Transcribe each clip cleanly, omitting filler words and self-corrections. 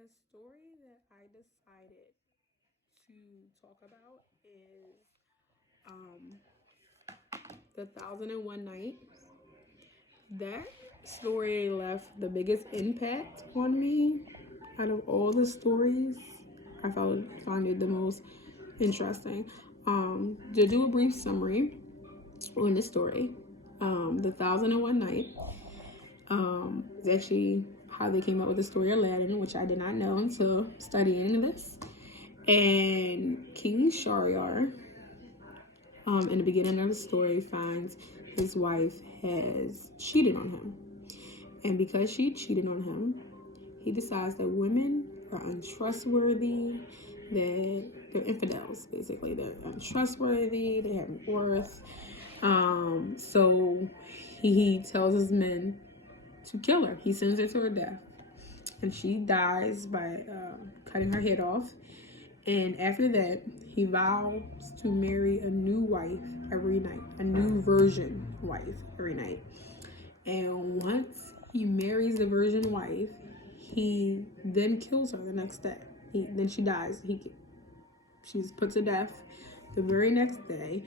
The story that I decided to talk about is um, The Thousand and One Night. That story left the biggest impact on me out of all the stories. I found it the most interesting. To do a brief summary on the story, The Thousand and One Night is actually how they came up with the story of Aladdin, which I did not know until studying this. And King Shahryar, in the beginning of the story, finds his wife has cheated on him. And because she cheated on him, he decides that women are untrustworthy, that they're infidels, basically. They're untrustworthy, they have worth. So he tells his men to kill her. He sends her to her death. And she dies by cutting her head off. And after that, he vows to marry a new wife every night, a new virgin wife every night. And once he marries the virgin wife, he then kills her the next day. Then she dies. She's put to death the very next day,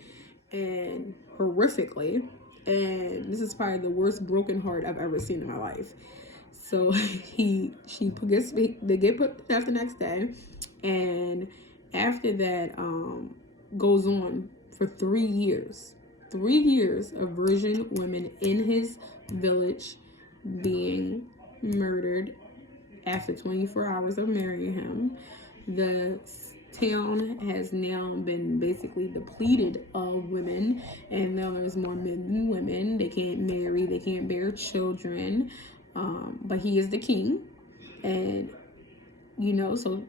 and horrifically. And this is probably the worst broken heart I've ever seen in my life. So they get put to death the next day, and after that goes on for 3 years. 3 years of virgin women in his village being murdered after 24 hours of marrying him. The town has now been basically depleted of women, and now there's more men than women. They can't marry, they can't bear children, but he is the king, and so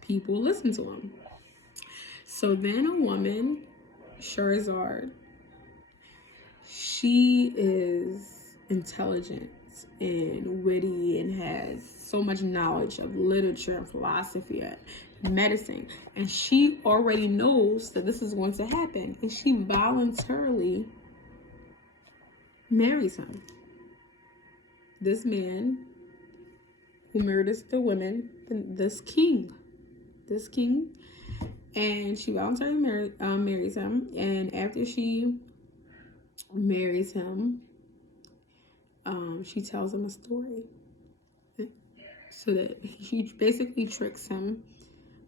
people listen to him. So then a woman, Shahrazad, she is intelligent and witty and has so much knowledge of literature and philosophy and medicine, and she already knows that this is going to happen, and she voluntarily marries him. This man who murders the women, this king, and she voluntarily marries him. And after she marries him, she tells him a story, so that he basically tricks him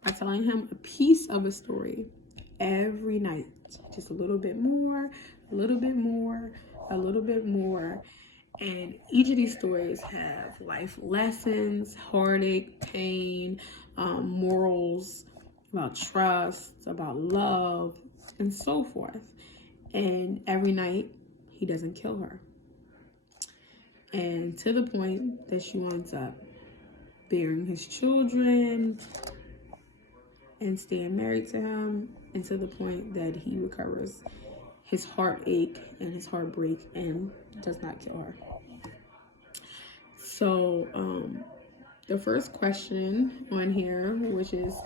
by telling him a piece of a story every night, just a little bit more, a little bit more, a little bit more. And each of these stories have life lessons, heartache, pain, morals, about trust, about love, and so forth. And every night, he doesn't kill her. And to the point that she winds up bearing his children and staying married to him, and to the point that he recovers his heartache and his heartbreak and does not kill her. So the first question on here, which was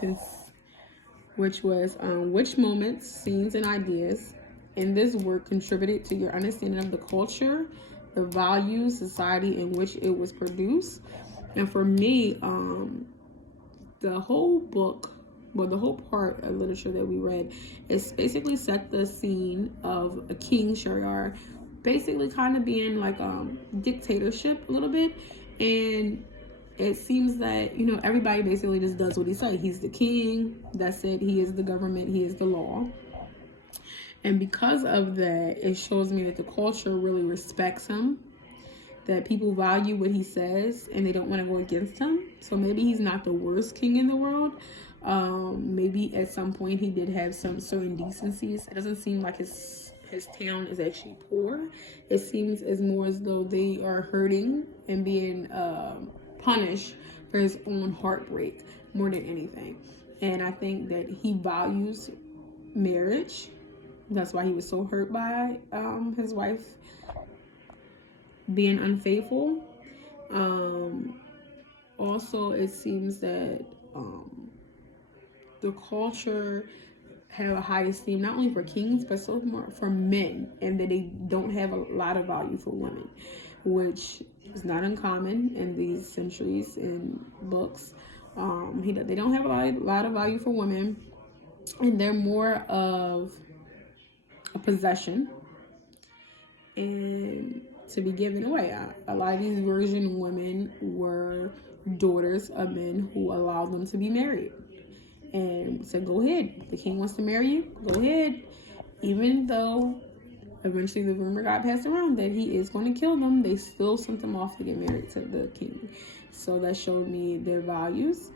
which moments, scenes, and ideas in this work contributed to your understanding of the culture, the values, society in which it was produced. And for me, the whole book, the whole part of literature that we read is basically set the scene of a king, Shahryar, basically kind of being like dictatorship a little bit. And it seems that, everybody basically just does what he says. He's the king, that's it. He is the government, he is the law. And because of that, it shows me that the culture really respects him, that people value what he says and they don't want to go against him. So maybe he's not the worst king in the world. Maybe at some point he did have some certain decencies. It doesn't seem like his town is actually poor. It seems as though they are hurting and being punished for his own heartbreak more than anything. And I think that he values marriage. That's why he was so hurt by his wife being unfaithful. Also, it seems that the culture have a high esteem not only for kings but so more for men, and that they don't have a lot of value for women. which is not uncommon in these centuries in books. They don't have a lot of value for women, and they're more of a possession and to be given away. A lot of these virgin women were daughters of men who allowed them to be married and said, go ahead, the king wants to marry you, go ahead, even though eventually the rumor got passed around that he is going to kill them. They still sent them off to get married to the king. So that showed me their values.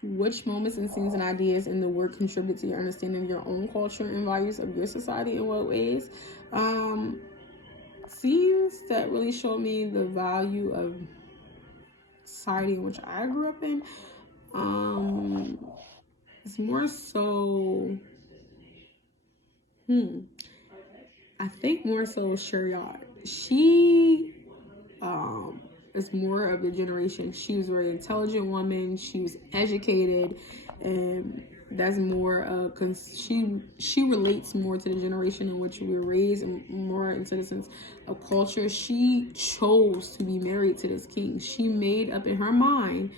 Which moments and scenes and ideas in the work contribute to your understanding of your own culture and values of your society? In what ways? Scenes that really showed me the value of society in which I grew up in. It's more so, I think more so Shariat. She is more of the generation. She was a very intelligent woman. She was educated, and that's more she relates more to the generation in which we were raised, and more into the sense of culture. She chose to be married to this king. She made up in her mind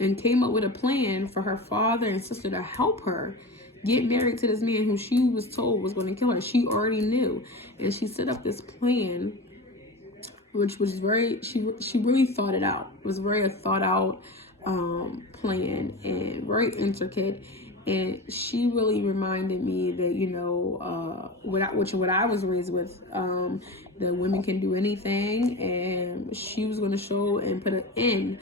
and came up with a plan for her father and sister to help her get married to this man who she was told was going to kill her. She already knew, and she set up this plan, which was she really thought it out. It was very a thought out plan and very intricate. And she really reminded me that, you know, what I was raised with, that women can do anything, and she was going to show and put an end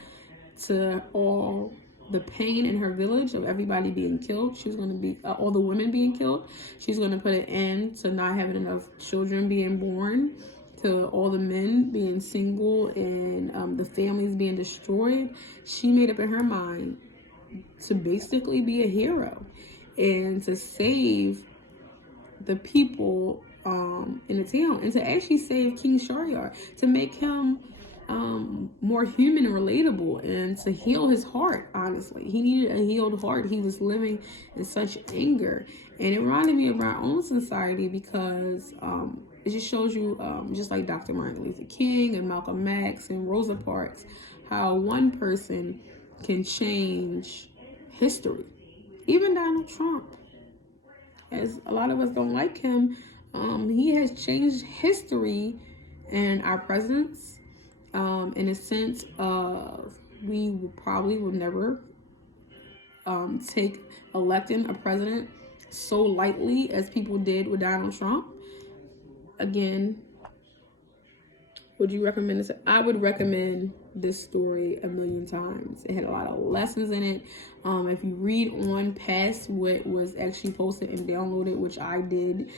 to all the pain in her village of everybody being killed. She was going to be all the women being killed. She's going to put an end to not having enough children being born, to all the men being single, and the families being destroyed. She made up in her mind to basically be a hero and to save the people in the town, and to actually save King Shahryar, to make him more human and relatable, and to heal his heart. Honestly, he needed a healed heart. He was living in such anger, and it reminded me of our own society, because it just shows you, just like Dr. Martin Luther King and Malcolm X and Rosa Parks, how one person can change history. Even Donald Trump, as a lot of us don't like him, he has changed history and our presidents, in a sense of we probably will never take electing a president so lightly as people did with Donald Trump. Again, would you recommend this? I would recommend this story 1,000,000 times. It had a lot of lessons in it. If you read on past what was actually posted and downloaded, which I did,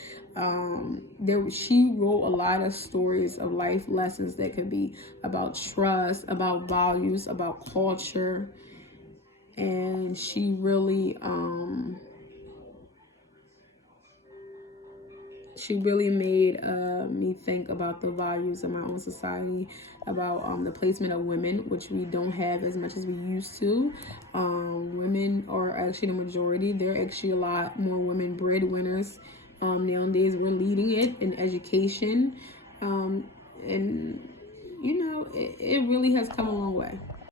she wrote a lot of stories of life lessons that could be about trust, about values, about culture, and she really made me think about the values of my own society, about the placement of women, which we don't have as much as we used to. Women are actually the majority. There are actually a lot more women breadwinners nowadays. We're leading it in education, and you know, it really has come a long way.